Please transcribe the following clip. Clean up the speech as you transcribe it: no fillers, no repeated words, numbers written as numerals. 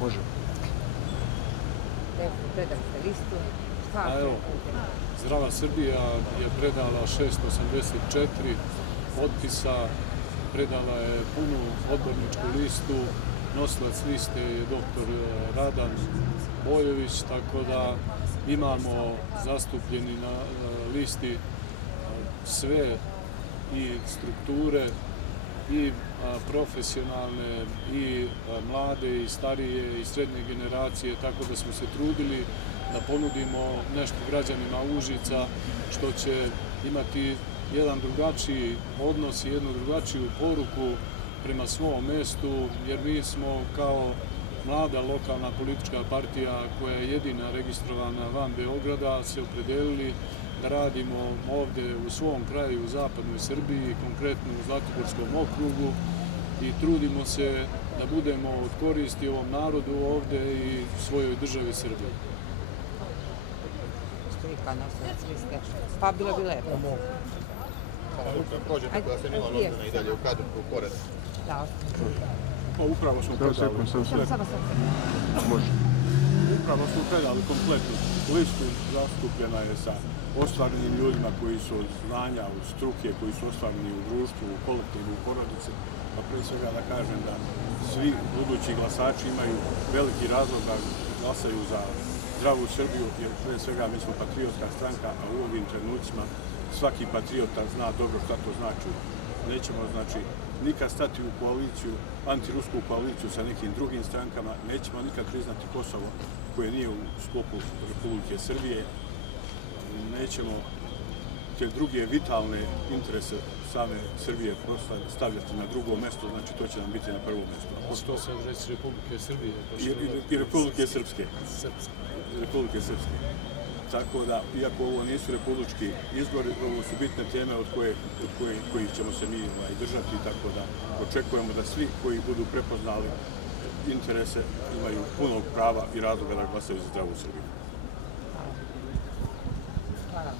Može. Predali ste listu. Zdrava Srbija je predala 684 potpisa, predala je punu odborničku listu, nosilac liste je dr. Radan Bojović, tako da imamo zastupljeni na listi sve i strukture i profesionalne i mlade i starije i srednje generacije, tako da smo se trudili da ponudimo nešto građanima Užica što će imati jedan drugačiji odnos i jednu drugačiju poruku prema svom mestu, jer mi smo kao mlada lokalna politička partija koja je jedina registrovana van Beograda se opredelili da radimo ovde u svom kraju, u zapadnoj Srbiji, konkretno u Zlatiborskom okrugu, i trudimo se da budemo od koristi ovom narodu ovde i svojoj državi Srbiji. Što vi kao nosilac liste? Pa bilo bi lepo. Prođete koja se nima Londona i dalje u kadru, u pored. Da, Pa upravo smo predali kompletnu listu, zastupljena je sa ostvarenim ljudima koji su od znanja, od struke, koji su ostvareni u društvu, u kolektivu, u porodici. Pa prije svega da kažem da svi budući glasači imaju veliki razlog da glasaju za zdravu Srbiju, jer prije svega mi smo patriotska stranka, a u ovim trenucima svaki patriota zna dobro šta to znači. Nećemo, znači, nikad stati u koaliciju, antirusku koaliciju sa nekim drugim strankama, nećemo nikad priznati Kosovo koje nije u sklopu Republike Srbije, nećemo te druge vitalne interese same Srbije stavljati na drugo mesto, znači to će nam biti na prvo mesto. Što se reći Republike Srbije? I Republike Srpske. Republike Srpske. Tako da, iako ovo nisu republički izbori, ovo su bitne teme od kojih ćemo se mi držati, tako da očekujemo da svi koji budu prepoznali interese imaju punog prava i razloga da glasaju za zdravu Srbiju. hvala. Hvala.